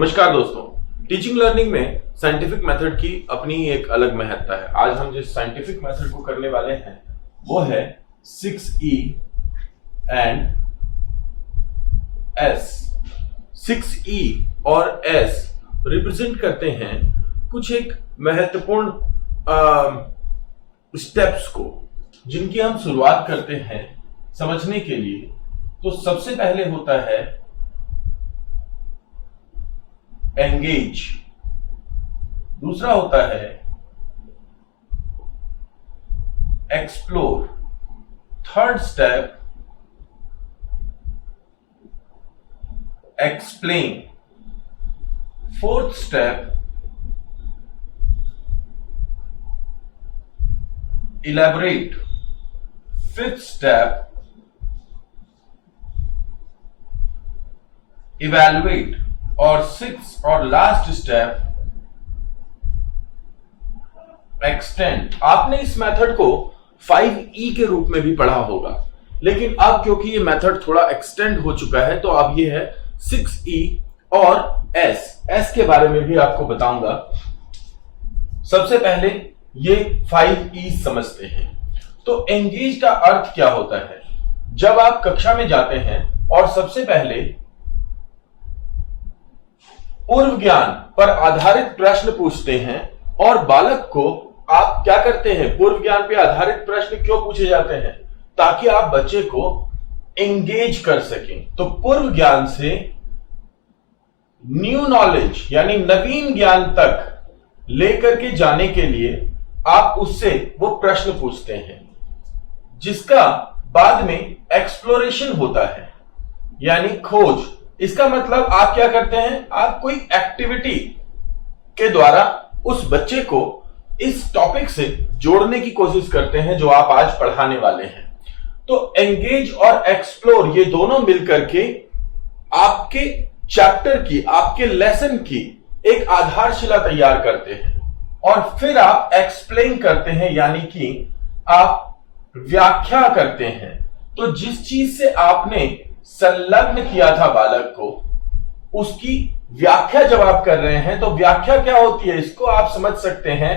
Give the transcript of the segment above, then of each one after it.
नमस्कार दोस्तों, teaching learning में साइंटिफिक मेथड की अपनी एक अलग महत्ता है। आज हम जिस साइंटिफिक मेथड को करने वाले हैं वो है 6E एंड S। 6E और S रिप्रेजेंट करते हैं कुछ एक महत्वपूर्ण स्टेप्स को, जिनकी हम शुरुआत करते हैं समझने के लिए। तो सबसे पहले होता है एंगेज, दूसरा होता है explore, third step explain, fourth step elaborate, fifth step evaluate और सिक्स और लास्ट स्टेप एक्सटेंड। आपने इस मेथड को 5E के रूप में भी पढ़ा होगा, लेकिन अब क्योंकि ये मेथड थोड़ा एक्सटेंड हो चुका है तो अब ये है 6E और S के बारे में भी आपको बताऊंगा। सबसे पहले ये 5E समझते हैं। तो एंगेज का अर्थ क्या होता है? जब आप कक्षा में जाते हैं और सबसे पहले पूर्व ज्ञान पर आधारित प्रश्न पूछते हैं, और बालक को आप क्या करते हैं, पूर्व ज्ञान पर आधारित प्रश्न क्यों पूछे जाते हैं? ताकि आप बच्चे को एंगेज कर सकें। तो पूर्व ज्ञान से न्यू नॉलेज यानी नवीन ज्ञान तक लेकर के जाने के लिए आप उससे वो प्रश्न पूछते हैं, जिसका बाद में एक्सप्लोरेशन होता है यानी खोज। इसका मतलब आप क्या करते हैं, आप कोई एक्टिविटी के द्वारा उस बच्चे को इस टॉपिक से जोड़ने की कोशिश करते हैं जो आप आज पढ़ाने वाले हैं। तो एंगेज और एक्सप्लोर ये दोनों मिलकर के आपके चैप्टर की, आपके लेसन की एक आधारशिला तैयार करते हैं। और फिर आप एक्सप्लेन करते हैं यानी कि आप व्याख्या करते हैं। तो जिस चीज से आपने संलग्न किया था बालक को, उसकी व्याख्या जब आप कर रहे हैं तो व्याख्या क्या होती है, इसको आप समझ सकते हैं।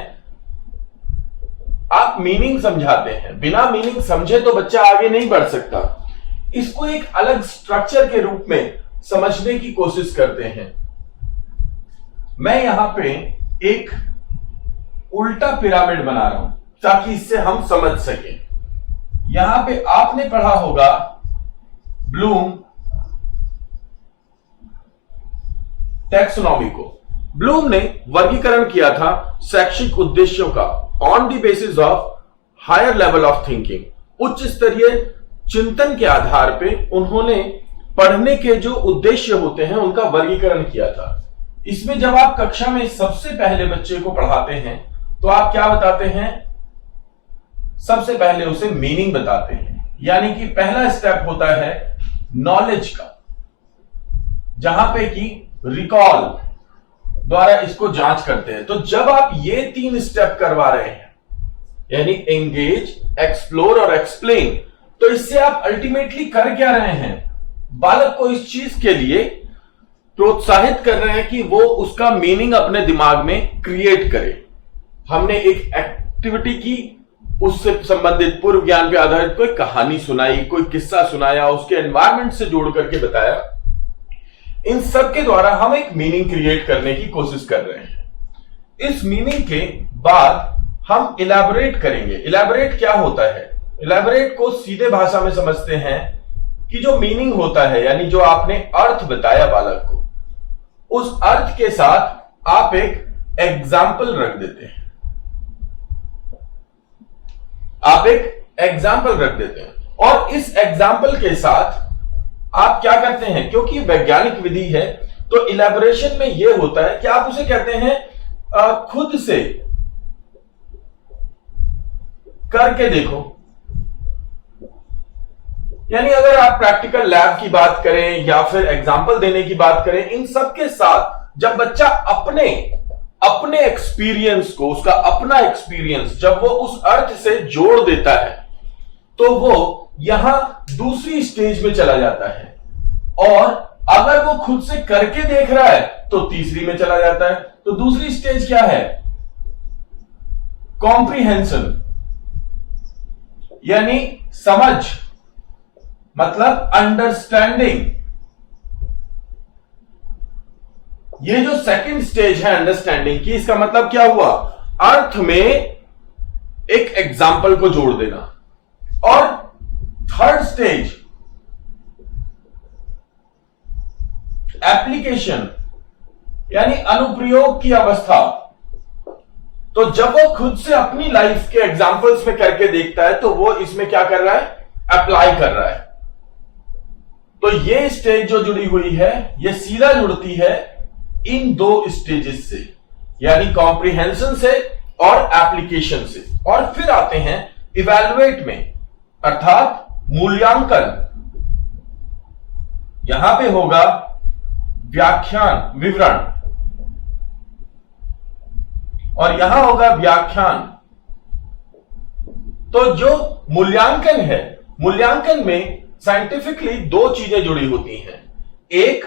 आप मीनिंग समझाते हैं, बिना मीनिंग समझे तो बच्चा आगे नहीं बढ़ सकता। इसको एक अलग स्ट्रक्चर के रूप में समझने की कोशिश करते हैं। मैं यहां पे एक उल्टा पिरामिड बना रहा हूं ताकि इससे हम समझ सकें। यहां पे आपने पढ़ा होगा ब्लूम टैक्सोनॉमी को। ब्लूम ने वर्गीकरण किया था शैक्षिक उद्देश्यों का on the basis of higher level of thinking. उच्च स्तरीय चिंतन के आधार पे उन्होंने पढ़ने के जो उद्देश्य होते हैं उनका वर्गीकरण किया था। इसमें जब आप कक्षा में सबसे पहले बच्चे को पढ़ाते हैं तो आप क्या बताते हैं, सबसे पहले उसे मीनिंग बताते हैं। यानी कि पहला स्टेप होता है नॉलेज का, जहां पे कि रिकॉल द्वारा इसको जांच करते हैं। तो जब आप ये 3 स्टेप करवा रहे हैं यानी एंगेज, एक्सप्लोर और एक्सप्लेन, तो इससे आप अल्टीमेटली कर क्या रहे हैं, बालक को इस चीज के लिए प्रोत्साहित कर रहे हैं कि वो उसका मीनिंग अपने दिमाग में क्रिएट करे। हमने एक एक्टिविटी की, उससे संबंधित पूर्व ज्ञान पे आधारित कोई कहानी सुनाई, कोई किस्सा सुनाया, उसके एनवायरनमेंट से जोड़ करके बताया। इन सब के द्वारा हम एक मीनिंग क्रिएट करने की कोशिश कर रहे हैं। इस मीनिंग के बाद हम इलैबोरेट करेंगे। इलैबोरेट क्या होता है? इलैबोरेट को सीधे भाषा में समझते हैं कि जो मीनिंग होता है यानी जो आपने अर्थ बताया बालक को, उस अर्थ के साथ आप एक एग्जाम्पल रख देते हैं। आप एक एग्जाम्पल रख देते हैं और इस एग्जाम्पल के साथ आप क्या करते हैं, क्योंकि वैज्ञानिक विधि है तो इलैबोरेशन में यह होता है कि आप उसे कहते हैं खुद से करके देखो। यानी अगर आप प्रैक्टिकल लैब की बात करें या फिर एग्जाम्पल देने की बात करें, इन सब के साथ जब बच्चा अपने एक्सपीरियंस को, उसका अपना एक्सपीरियंस जब वो उस अर्थ से जोड़ देता है तो वो यहां दूसरी स्टेज में चला जाता है और अगर वो खुद से करके देख रहा है तो तीसरी में चला जाता है। तो दूसरी स्टेज क्या है? कॉम्प्रिहेंशन, यानी समझ, मतलब अंडरस्टैंडिंग। ये जो सेकंड स्टेज है अंडरस्टैंडिंग की, इसका मतलब क्या हुआ? अर्थ में एक एग्जाम्पल को जोड़ देना। और थर्ड स्टेज एप्लीकेशन, यानी अनुप्रयोग की अवस्था। तो जब वो खुद से अपनी लाइफ के एग्जाम्पल्स में करके देखता है तो वो इसमें क्या कर रहा है? अप्लाई कर रहा है। तो ये स्टेज जो जुड़ी हुई है ये सीधा जुड़ती है इन दो स्टेजेस से, यानी कॉम्प्रिहेंशन से और एप्लीकेशन से। और फिर आते हैं इवैल्युएट में, अर्थात मूल्यांकन। यहां पे होगा व्याख्यान, विवरण, और यहां होगा व्याख्यान। तो जो मूल्यांकन है, मूल्यांकन में साइंटिफिकली दो चीजें जुड़ी होती हैं। एक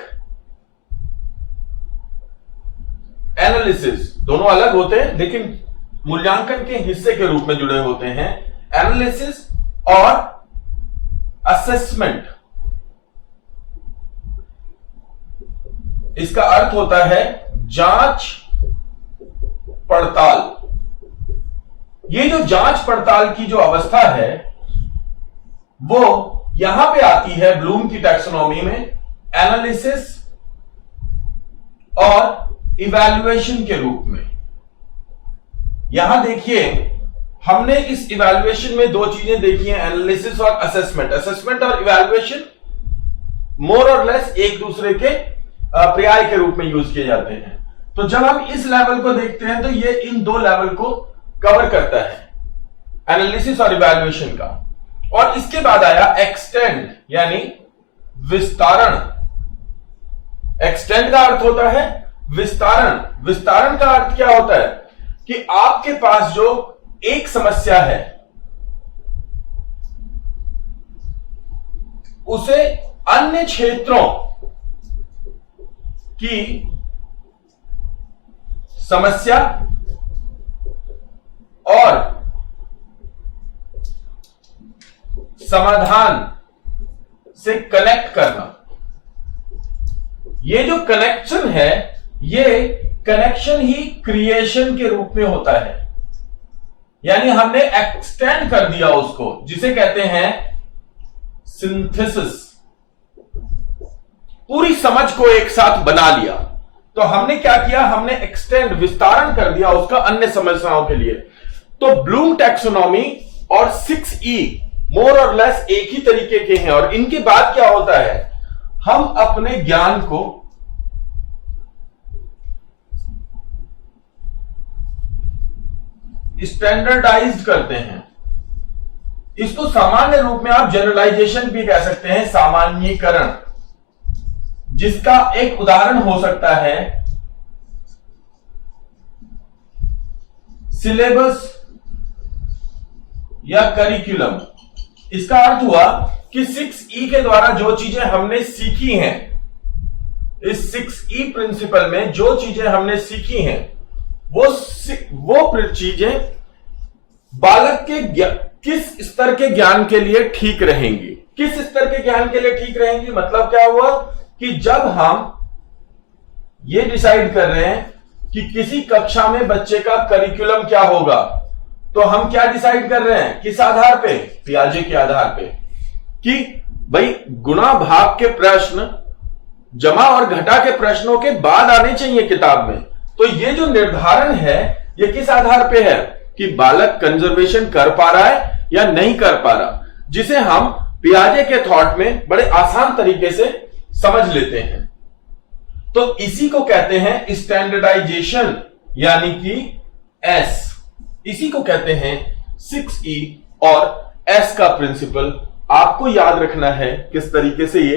एनालिसिस, दोनों अलग होते हैं लेकिन मूल्यांकन के हिस्से के रूप में जुड़े होते हैं। एनालिसिस और असेसमेंट, इसका अर्थ होता है जांच पड़ताल। ये जो जांच पड़ताल की जो अवस्था है वो यहां पे आती है ब्लूम की टैक्सोनॉमी में, एनालिसिस और इवैल्यूएशन के रूप में। यहां देखिए हमने इस इवैल्यूएशन में दो चीजें देखी हैं, एनालिसिस और असेसमेंट। असेसमेंट और इवैल्यूएशन मोर और लेस एक दूसरे के पर्याय के रूप में यूज किए जाते हैं। तो जब हम इस लेवल को देखते हैं तो ये इन दो लेवल को कवर करता है, एनालिसिस और इवैल्यूएशन का। और इसके बाद आया एक्सटेंड, यानी विस्तारण। एक्सटेंड का अर्थ होता है विस्तारण। विस्तारण का अर्थ क्या होता है कि आपके पास जो एक समस्या है उसे अन्य क्षेत्रों की समस्या और समाधान से कनेक्ट करना। ये जो कनेक्शन है ये कनेक्शन ही क्रिएशन के रूप में होता है, यानी हमने एक्सटेंड कर दिया उसको, जिसे कहते हैं सिंथेसिस। पूरी समझ को एक साथ बना लिया। तो हमने क्या किया? हमने एक्सटेंड, विस्तारण कर दिया उसका अन्य समस्याओं के लिए। तो ब्लूम टैक्सोनॉमी और 6E मोर और लेस एक ही तरीके के हैं। और इनके बाद क्या होता है? हम अपने ज्ञान को स्टैंडर्डाइज्ड करते हैं। इसको सामान्य रूप में आप जनरलाइजेशन भी कह सकते हैं, सामान्यीकरण, जिसका एक उदाहरण हो सकता है सिलेबस या करिकुलम। इसका अर्थ हुआ कि 6E के द्वारा जो चीजें हमने सीखी हैं, इस 6E प्रिंसिपल में जो चीजें हमने सीखी हैं वो चीजें बालक के किस स्तर के ज्ञान के लिए ठीक रहेंगी। किस स्तर के ज्ञान के लिए ठीक रहेंगी मतलब क्या हुआ कि जब हम ये डिसाइड कर रहे हैं कि किसी कक्षा में बच्चे का करिकुलम क्या होगा, तो हम क्या डिसाइड कर रहे हैं? किस आधार पे? पियाजे के आधार पे, कि भाई गुणा भाग के प्रश्न जमा और घटा के प्रश्नों के बाद आने चाहिए किताब में। तो ये जो निर्धारण है ये किस आधार पे है कि बालक कंजर्वेशन कर पा रहा है या नहीं कर पा रहा, जिसे हम पियाजे के थॉट में बड़े आसान तरीके से समझ लेते हैं। तो इसी को कहते हैं स्टैंडर्डाइजेशन, यानी कि एस। इसी को कहते हैं 6E और एस का प्रिंसिपल। आपको याद रखना है किस तरीके से ये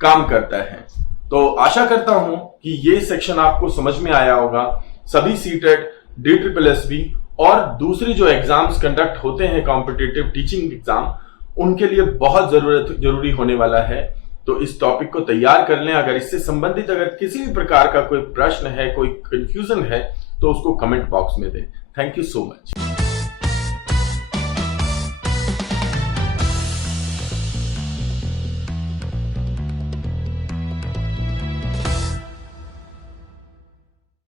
काम करता है। तो आशा करता हूं कि ये सेक्शन आपको समझ में आया होगा। सभी सीटेट, DSSB और दूसरी जो एग्जाम्स कंडक्ट होते हैं कॉम्पिटिटिव टीचिंग एग्जाम, उनके लिए बहुत जरूरी होने वाला है तो इस टॉपिक को तैयार कर लें। अगर इससे संबंधित अगर किसी भी प्रकार का कोई प्रश्न है, कोई कंफ्यूजन है, तो उसको कमेंट बॉक्स में दें। Thank you so much.